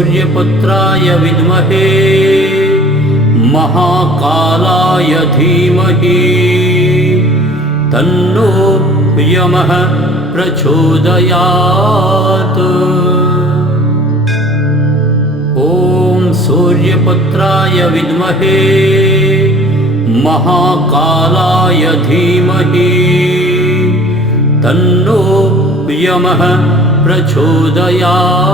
सूर्यपुत्राय विद्महे महाकालाय धीमहि तन्नो यमः प्रचोदयात्। ॐ सूर्यपुत्राय विद्महे महाकालाय धीमहि तन्नो यमः प्रचोदयात्।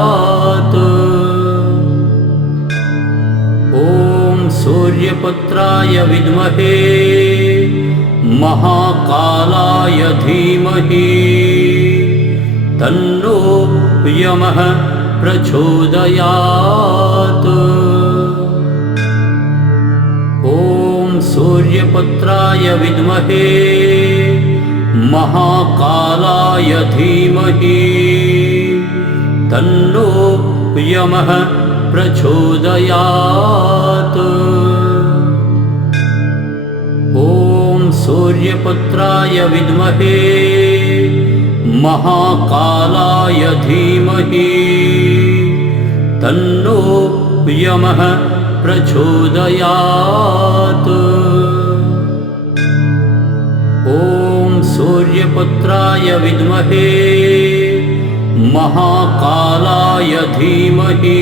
ॐ सूर्यपुत्राय विद्महे महाकालाय धीमहि तन्नो यमः प्रचोदयात्। ॐ सूर्यपुत्राय विद्महे महाकालाय धीमहि तन्नो यमः प्रचोदयात्। ॐ सूर्यपुत्राय विद्महे महाकालाय धीमहि तन्नो यमः प्रचोदयात्। ॐ सूर्यपुत्राय विद्महे महाकालाय धीमहि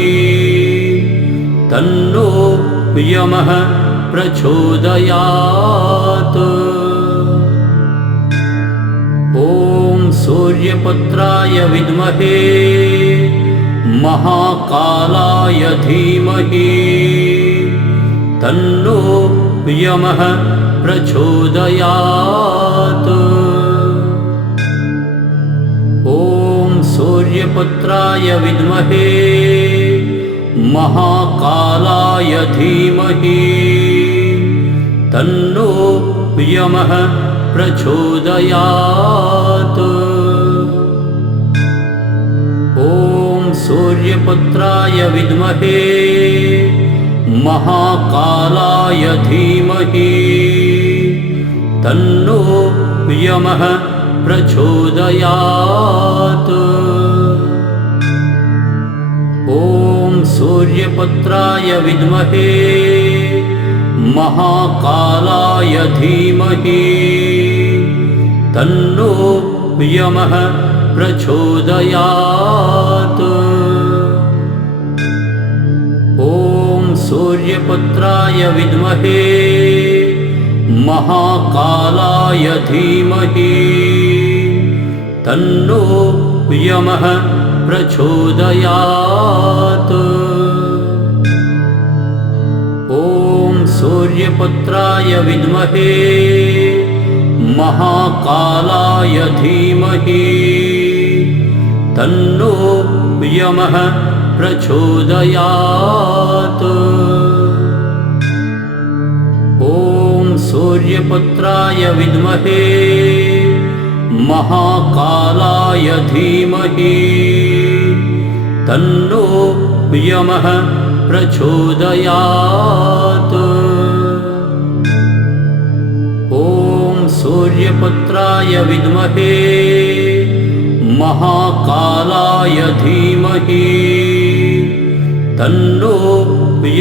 तन्नो यमः प्रचोदयात्। ॐ सूर्यपुत्राय विद्महे महाकालाय धीमहि तन्नो यमः प्रचोदयात्। ॐ सूर्यपुत्राय विद्महे महाकालाय धीमहि तन्नो यमः प्रचोदयात्। ॐ सूर्यपुत्राय विद्महे महाकालाय धीमहि तन्नो यमः प्रचोदयात्। ॐ सूर्यपुत्राय विद्महे महाकालाय धीमहि तन्नो यमः प्रचोदयात्। ॐ सूर्यपुत्राय विद्महे महाकालाय धीमहि तन्नो यमः प्रचोदयात्। ॐ सूर्यपुत्राय विद्महे महाकालाय धीमहि तन्नो यमः प्रचोदयात्। ॐ सूर्यपुत्राय विद्महे महाकालाय धीमहि तन्नो यमः प्रचोदयात्। ॐ सूर्यपुत्राय विद्महे महाकालाय धीमहि तन्नो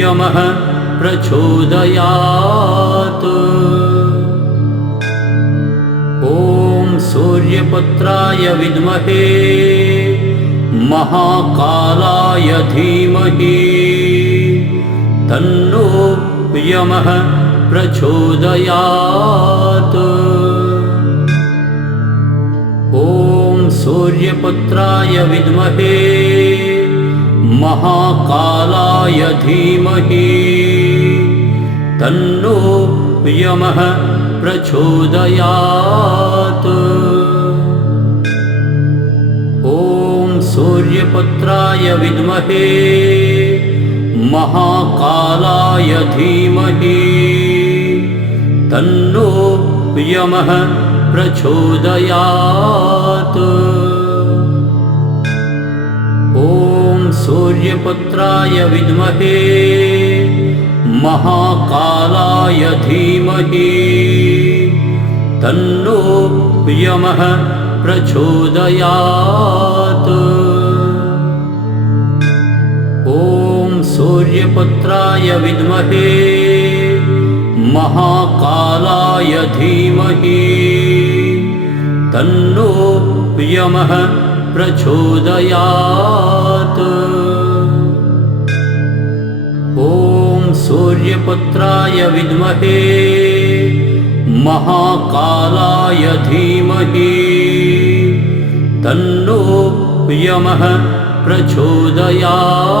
यमः प्रचोदयात्। ॐ सूर्यपुत्राय विद्महे महाकालाय धीमहि तन्नो यमः प्रचोदयात्। ॐ सूर्यपुत्राय विद्महे महाकालाय धीमहि तन्नो यमः प्रचोदयात्। ॐ सूर्यपुत्राय विद्महे महाकालाय धीमहि तन्नो यमः प्रचोदयात्। ॐ सूर्यपुत्राय विद्महे महाकालाय धीमहि तन्नो यमः प्रचोदयात्। ॐ सूर्यपुत्राय विद्महे महाकालाय धीमहि तन्नो यमः प्रचोदयात्। ॐ सूर्यपुत्राय विद्महे महाकालाय धीमहि तन्नो यमः प्रचोदयात्।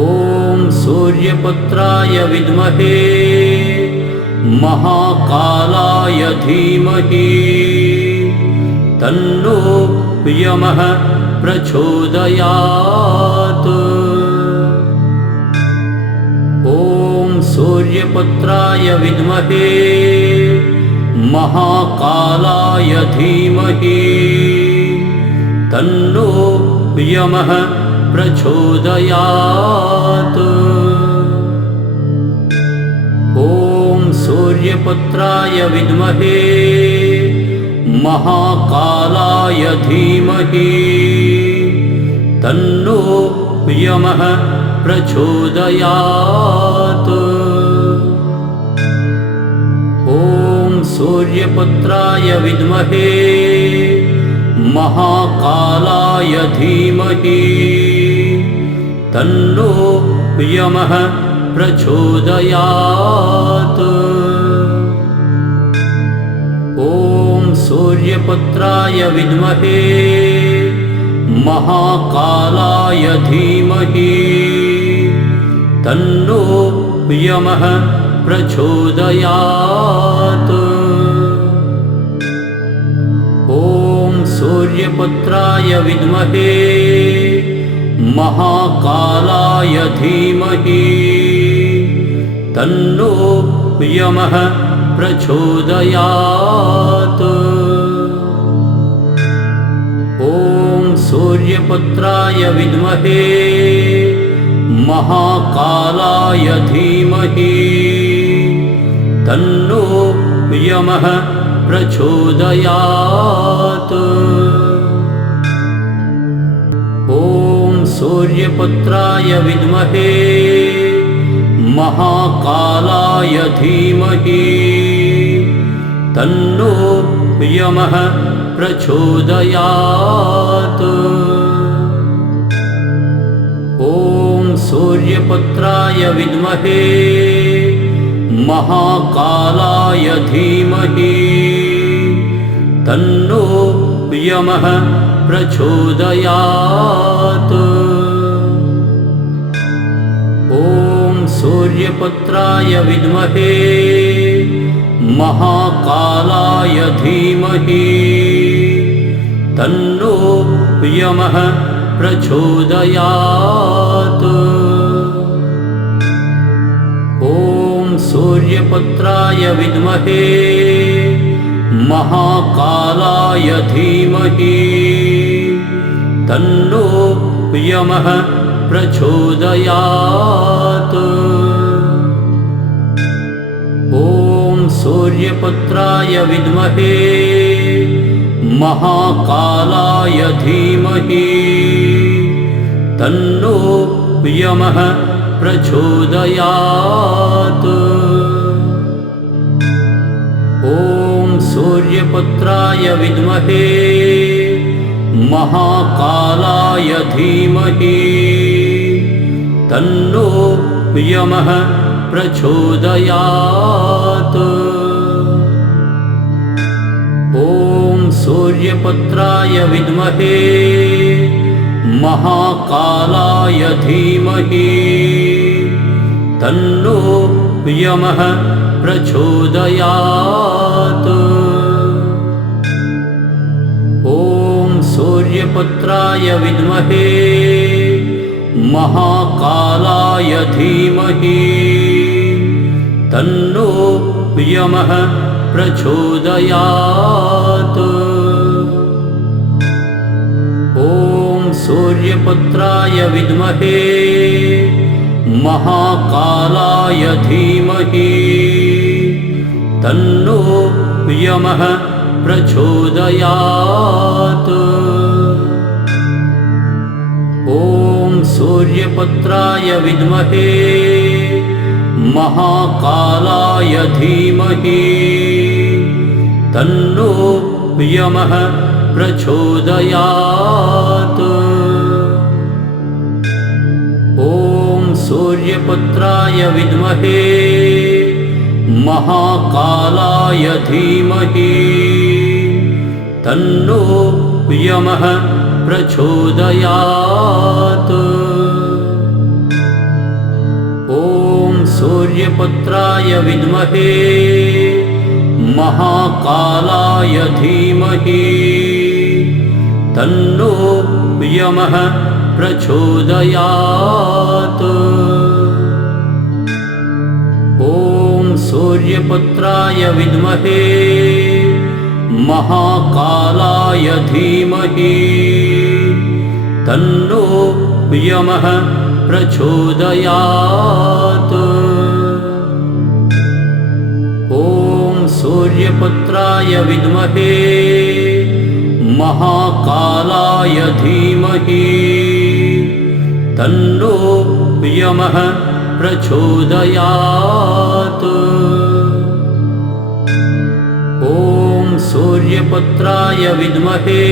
ॐ सूर्यपुत्राय विद्महे महाकालाय धीमहि तन्नो यमः प्रचोदयात्। ॐ सूर्यपुत्राय विद्महे महाकालाय धीमहि तन्नो यमः प्रचोदयात्। ॐ सूर्यपुत्राय विद्महे महाकालाय धीमहि तन्नो यमः प्रचोदयात्। ॐ सूर्यपुत्राय विद्महे महाकालाय धीमहि तन्नो यमः प्रचोदयात्। ॐ सूर्यपुत्राय विद्महे महाकालाय धीमहि तन्नो यमः प्रचोदयात्। ॐ सूर्यपुत्राय विद्महे महाकालाय धीमहि तन्नो यमः प्रचोदयात्। ॐ सूर्यपुत्राय विद्महे महाकालाय धीमहि तन्नो यमः प्रचोदयात्। ॐ सूर्यपुत्राय विद्महे महाकालाय धीमहि तन्नो यमः प्रचोदयात्। ॐ सूर्यपुत्राय विद्महे महाकालाय धीमहि तन्नो यमः प्रचोदयात्। ॐ सूर्यपुत्राय विद्महे महाकालाय धीमहि तन्नो यमः प्रचोदयात्। ॐ सूर्यपुत्राय विद्महे महाकालाय धीमहि तन्नो यमः प्रचोदयात्। ॐ सूर्यपुत्राय विद्महे महाकालाय धीमहि तन्नो यमः प्रचोदयात्। ॐ सूर्यपुत्राय विद्महे महाकालाय धीमहि तन्नो यमः प्रचोदयात्। ॐ सूर्यपुत्राय विद्महे महाकालाय धीमहि तन्नो यमः प्रचोदयात्। ॐ सूर्यपुत्राय विद्महे महाकालाय धीमहि तन्नो यमः प्रचोदयात्। ॐ सूर्यपुत्राय विद्महे महाकालाय धीमहि तन्नो यमः प्रचोदयात्। ॐ सूर्यपुत्राय विद्महे महाकालाय धीमहि तन्नो यमः प्रचोदयात्। ॐ सूर्यपुत्राय विद्महे महाकालाय धीमहि तन्नो यमः प्रचोदयात्। ॐ सूर्यपुत्राय विद्महे महाकालाय धीमहि तन्नो यमः प्रचोदयात्। ॐ सूर्यपुत्राय विद्महे महाकालाय धीमहि तन्नो यमः प्रचोदयात्। ॐ सूर्यपुत्राय विद्महे महाकालाय धीमहि तन्नो यमः प्रचोदयात्। ॐ सूर्यपुत्राय विद्महे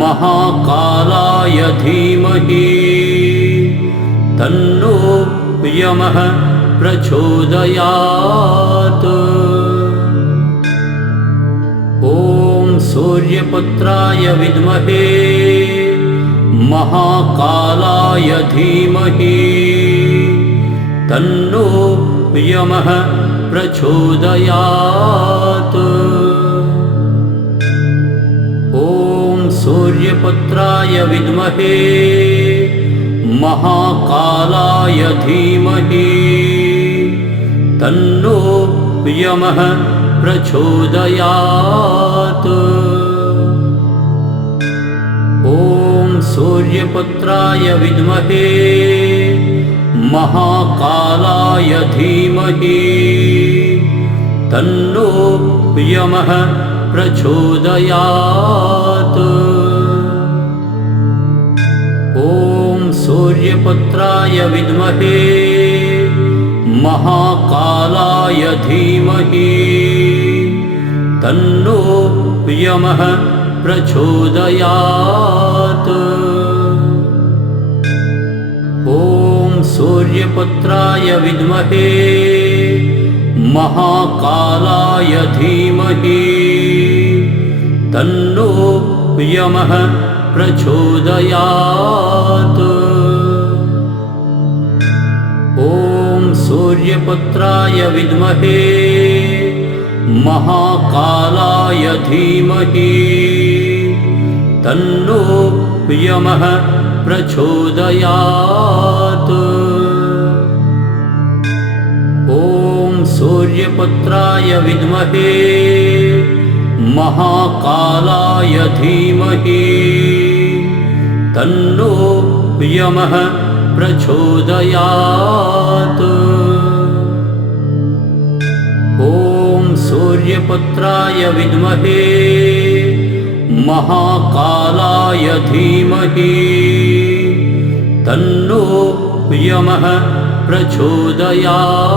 महाकालाय धीमहि तन्नो यमः प्रचोदयात्। ॐ सूर्यपुत्राय विद्महे महाकालाय धीमहि तन्नो यमः प्रचोदयात्। ॐ सूर्यपुत्राय विद्महे महाकालाय धीमहि तन्नो यमः प्रचोदयात्। ॐ सूर्यपुत्राय विद्महे महाकालाय धीमहि तन्नो यमः प्रचोदयात्। ॐ सूर्यपुत्राय विद्महे महाकालाय धीमहि तन्नो यमः प्रचोदयात्। ॐ सूर्यपुत्राय विद्महे महाकालाय धीमहि तन्नो यमः प्रचोदयात्। ॐ सूर्यपुत्राय विद्महे महाकालाय धीमहि तन्नो यमः प्रचोदयात्। ॐ सूर्यपुत्राय विद्महे महाकालाय धीमहि तन्नो यमः प्रचोदयात्। ॐ सूर्यपुत्राय विद्महे महाकालाय धीमहि तन्नो यमः प्रचोदयात्।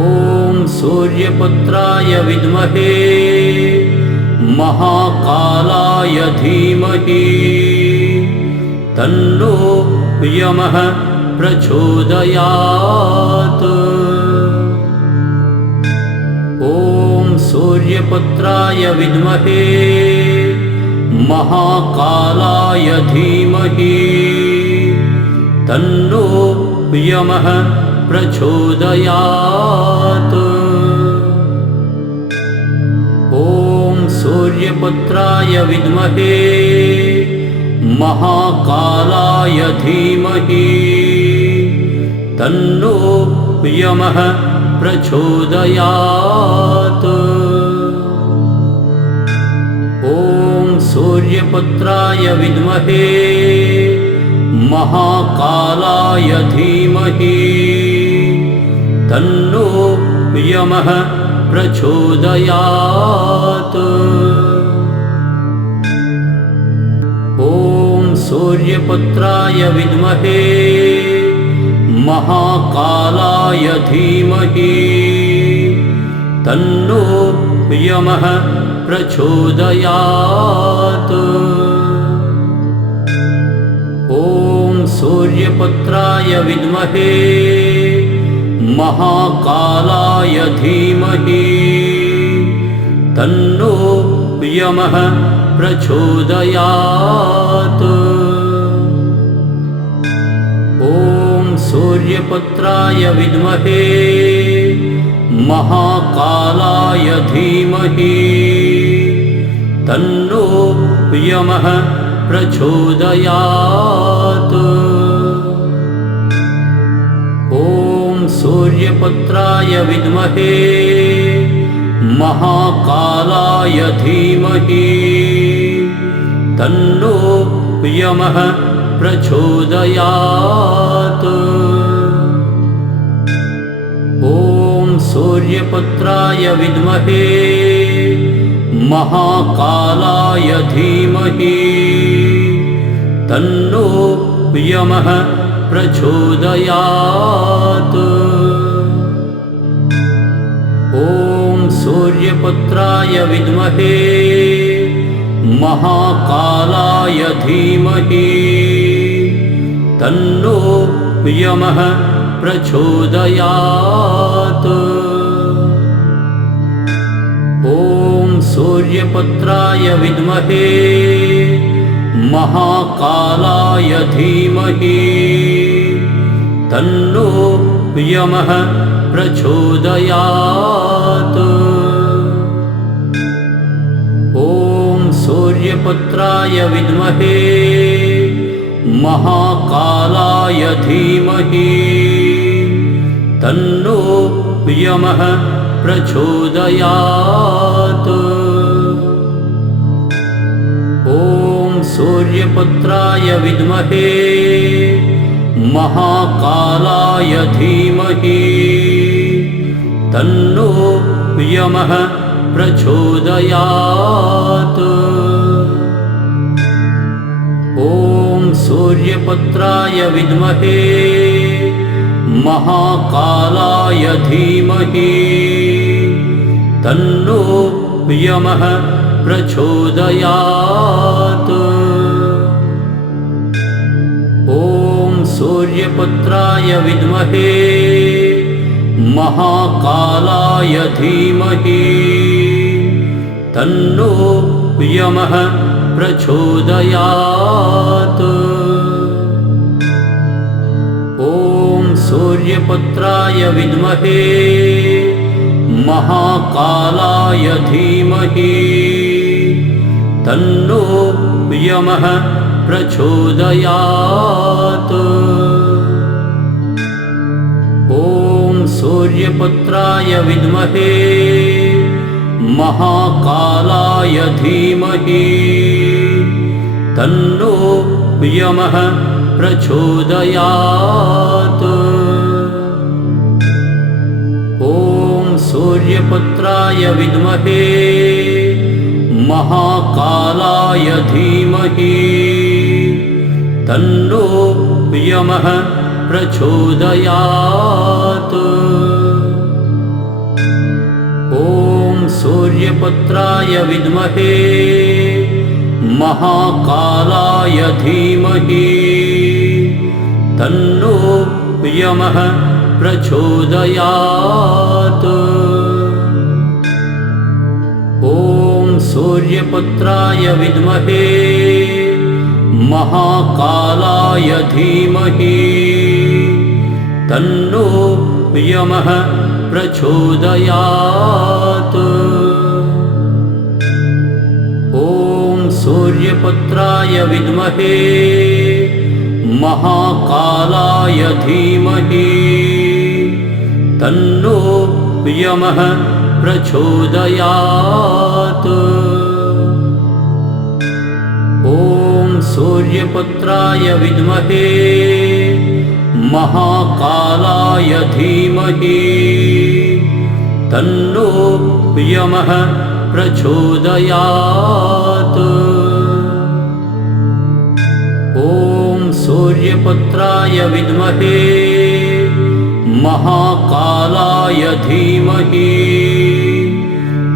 ॐ सूर्यपुत्राय विद्महे महाकालाय धीमहि तन्नो यमः प्रचोदयात्। ॐ सूर्यपुत्राय विद्महे महाकालाय धीमहि तन्नो यमः प्रचोदयात्। ॐ सूर्यपुत्राय विद्महे महाकालाय धीमहि तन्नो यमः प्रचोदयात्। ॐ सूर्यपुत्राय विद्महे महाकालाय धीमहि तन्नो यमः प्रचोदयात्। सूर्यपुत्राय विद्महे महाकालाय धीमहि तन्नो यमः प्रचोदयात्। ॐ सूर्यपुत्राय विद्महे महाकालाय धीमहि तन्नो यमः प्रचोदयात्। ॐ सूर्यपुत्राय विद्महे महाकालाय धीमहि तन्नो यमः प्रचोदयात्। ॐ सूर्यपुत्राय विद्महे महाकालाय धीमहि तन्नो यमः प्रचोदयात्। ॐ सूर्यपुत्राय विद्महे महाकालाय धीमहि तन्नो यमः प्रचोदयात्। ॐ सूर्यपुत्राय विद्महे महाकालाय धीमहि तन्नो यमः प्रचोदयात्। ॐ सूर्यपुत्राय विद्महे महाकालाय धीमहि तन्नो यमः प्रचोदयात्। ॐ सूर्यपुत्राय विद्महे महाकालाय धीमहि तन्नो यमः प्रचोदयात्। ॐ सूर्यपुत्राय विद्महे महाकालाय धीमहि तन्नो यमः प्रचोदयात्। ॐ सूर्यपुत्राय विद्महे महाकालाय धीमहि तन्नो यमः प्रचोदयात्। ॐ सूर्यपुत्राय विद्महे महाकालाय धीमहि तन्नो यमः प्रचोदयात्। ॐ सूर्यपुत्राय विद्महे महाकालाय धीमहि तन्नो यमः प्रचोदयात्। ॐ सूर्यपुत्राय विद्महे महाकालाय धीमहि तन्नो यमः प्रचोदयात्। ॐ सूर्यपुत्राय विद्महे महाकालाय धीमहि तन्नो यमः प्रचोदयात्। ॐ सूर्यपुत्राय विद्महे महाकालाय धीमहि तन्नो यमः प्रचोदयात्। ॐ सूर्यपुत्राय विद्महे महाकालाय धीमहि तन्नो यमः प्रचोदयात्। ॐ सूर्यपुत्राय विद्महे महाकालाय धीमहि तन्नो यमः प्रचोदयात्। ॐ सूर्यपुत्राय विद्महे महाकालाय धीमहि तन्नो यमः प्रचोदयात्। ॐ सूर्यपुत्राय विद्महे महाकालाय धीमहि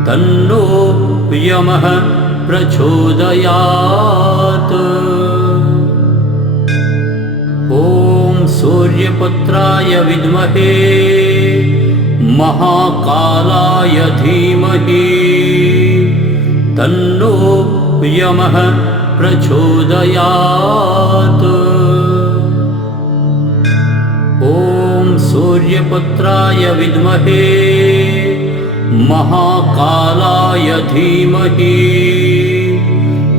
तन्नो यमः प्रचोदयात्। ॐ सूर्यपुत्राय विद्महे महाकालाय धीमहि तन्नो यमः प्रचोदयात्। ॐ सूर्यपुत्राय विद्महे महाकालाय धीमहि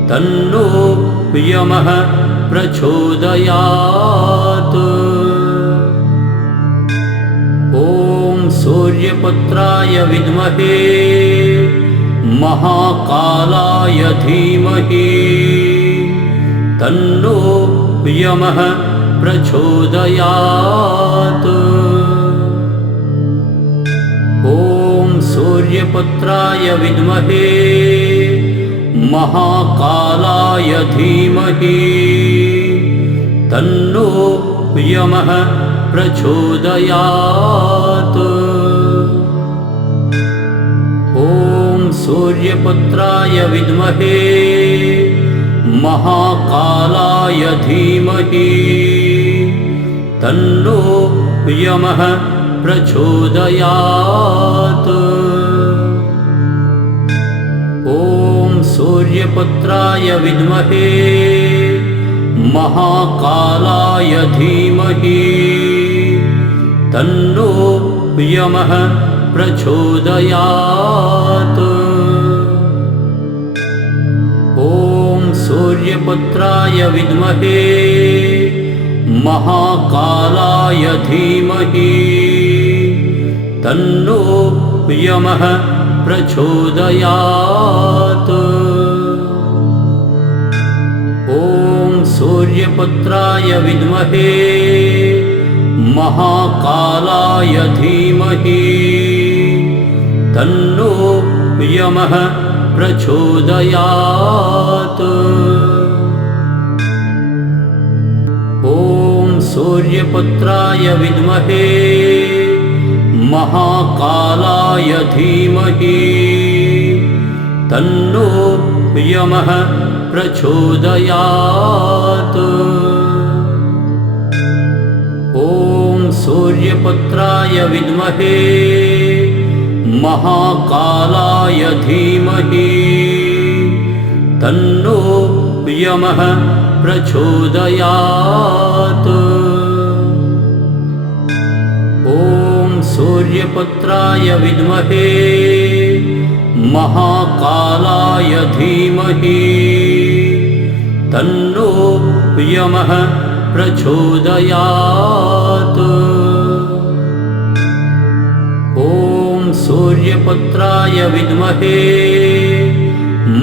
तन्नो यमः प्रचोदयात्। ॐ सूर्यपुत्राय विद्महे महाकालाय धीमहि तन्नो यमः प्रचोदयात्। ॐ सूर्यपुत्राय विद्महे महाकालाय धीमहि तन्नो यमः प्रचोदयात्। ॐ सूर्यपुत्राय विद्महे महाकालाय धीमहि तन्नो यमः प्रचोदयात्। ॐ सूर्यपुत्राय विद्महे महाकालाय धीमहि तन्नो यमः प्रचोदयात्। ॐ सूर्यपुत्राय विद्महे महाकालाय धीमहि तन्नो यमः प्रचोदयात्। ॐ सूर्यपुत्राय विद्महे महाकालाय धीमहि तन्नो यमः प्रचोदयात्। ॐ सूर्यपुत्राय विद्महे महाकालाय धीमहि तन्नो यमः प्रचोदयात्। ॐ सूर्यपुत्राय विद्महे महाकालाय धीमहि तन्नो यमः प्रचोदयात्। ॐ सूर्यपुत्राय विद्महे महाकालाय धीमहि तन्नो यमः प्रचोदयात्। ॐ सूर्यपुत्राय विद्महे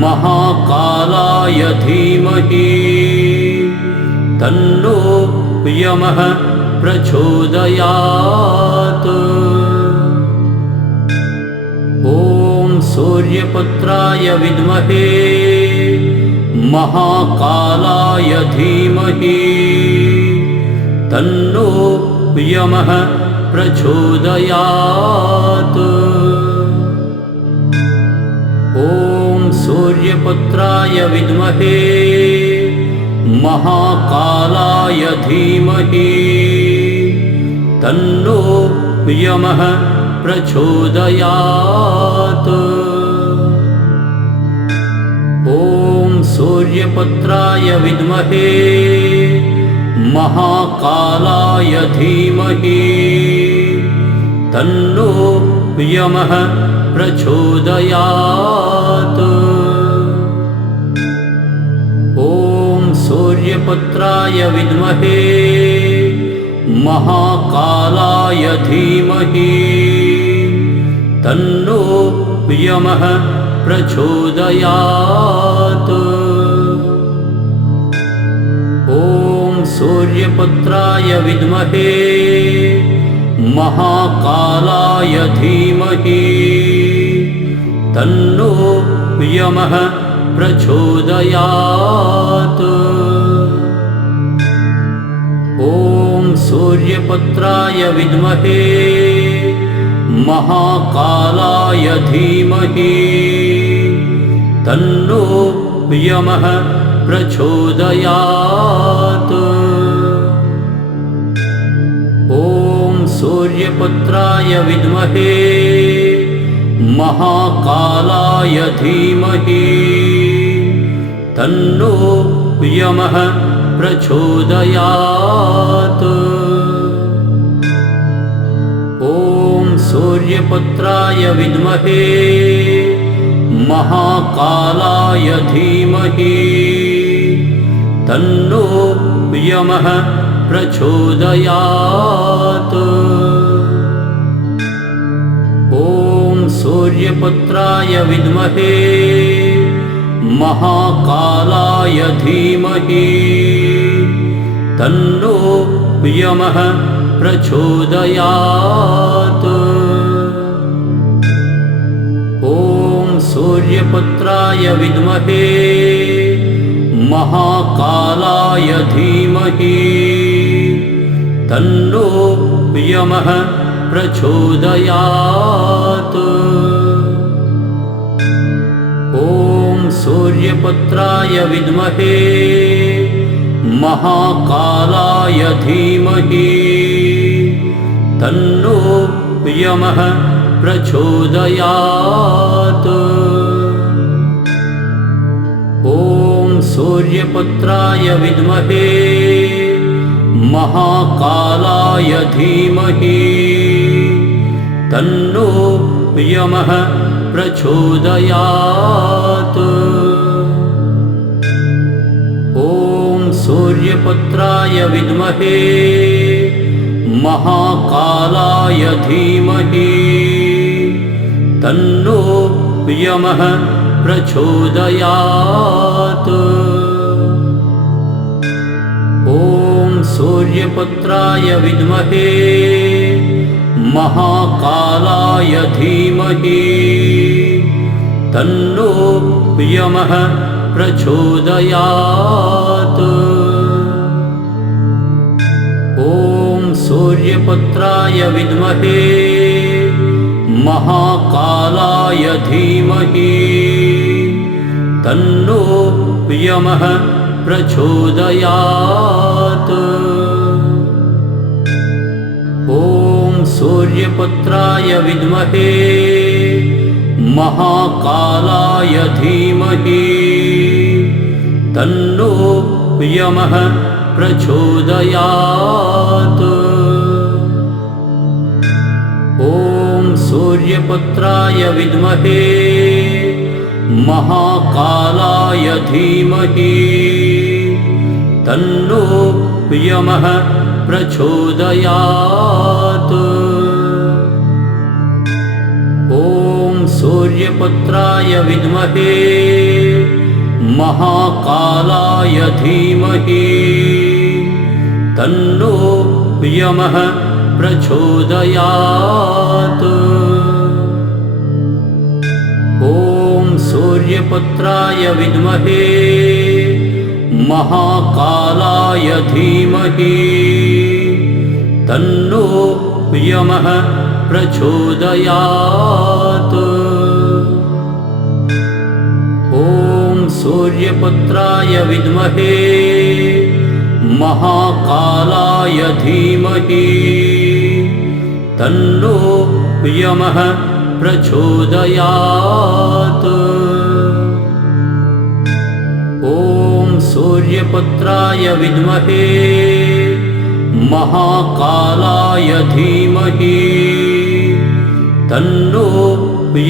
महाकालाय धीमहि तन्नो यमः प्रचोदयात्। ॐ सूर्यपुत्राय विद्महे महाकालाय धीमहि तन्नो यमः प्रचोदयात्। ॐ सूर्यपुत्राय विद्महे महाकालाय धीमहि तन्नो यमः प्रचोदयात्। ॐ सूर्यपुत्राय विद्महे महाकालाय धीमहि तन्नो यमः प्रचोदयात्। ॐ सूर्यपुत्राय विद्महे महाकालाय धीमहि तन्नो यमः प्रचोदयात्। ॐ सूर्यपुत्राय विद्महे महाकालाय धीमहि तन्नो यमः प्रचोदयात्। ॐ सूर्यपुत्राय विद्महे महाकालाय धीमहि तन्नो यमः प्रचोदयात्। ॐ सूर्यपुत्राय विद्महे महाकालाय धीमहि तन्नो यमः प्रचोदयात्। ॐ सूर्यपुत्राय विद्महे महाकालाय धीमहि तन्नो यमः प्रचोदयात्। ॐ सूर्यपुत्राय विद्महे महाकालाय धीमहि तन्नो यमः प्रचोदयात्। ॐ सूर्यपुत्राय विद्महे महाकालाय धीमहि तन्नो यमः प्रचोदयात्। ॐ सूर्यपुत्राय विद्महे महाकालाय धीमहि तन्नो यमः प्रचोदयात्। ॐ सूर्यपुत्राय विद्महे महाकालाय धीमहि तन्नो यमः प्रचोदयात्। ॐ सूर्यपुत्राय विद्महे महाकालाय धीमहि तन्नो यमः प्रचोदयात्। ॐ सूर्यपुत्राय विद्महे महाकालाय धीमहि तन्नो यमः प्रचोदयात्। ॐ सूर्यपुत्राय विद्महे महाकालाय धीमहि तन्नो यमः प्रचोदयात्। ॐ सूर्यपुत्राय विद्महे महाकालाय धीमहि तन्नो यमः प्रचोदयात्। ॐ सूर्यपुत्राय विद्महे महाकालाय धीमहि तन्नो यमः प्रचोदयात्। ॐ सूर्यपुत्राय विद्महे महाकालाय धीमहि तन्नो यमः प्रचोदयात्। ॐ सूर्यपुत्राय विद्महे महाकालाय धीमहि तन्नो यमः प्रचोदयात्। ॐ सूर्यपुत्राय विद्महे महाकालाय धीमहि तन्नो यमः प्रचोदयात्। ॐ सूर्यपुत्राय विद्महे महाकालाय धीमहि तन्नो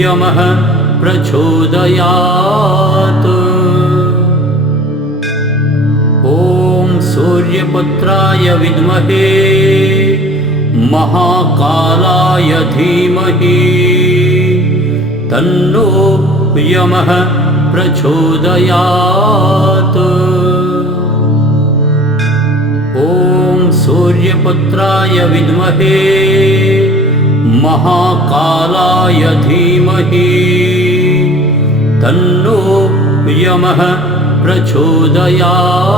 यमः प्रचोदयात्। ॐ सूर्यपुत्राय विद्महे महाकालाय धीमहि तन्नो यमः प्रचोदयात्। ॐ सूर्यपुत्राय विद्महे महाकालाय धीमहि तन्नो यमः प्रचोदयात्।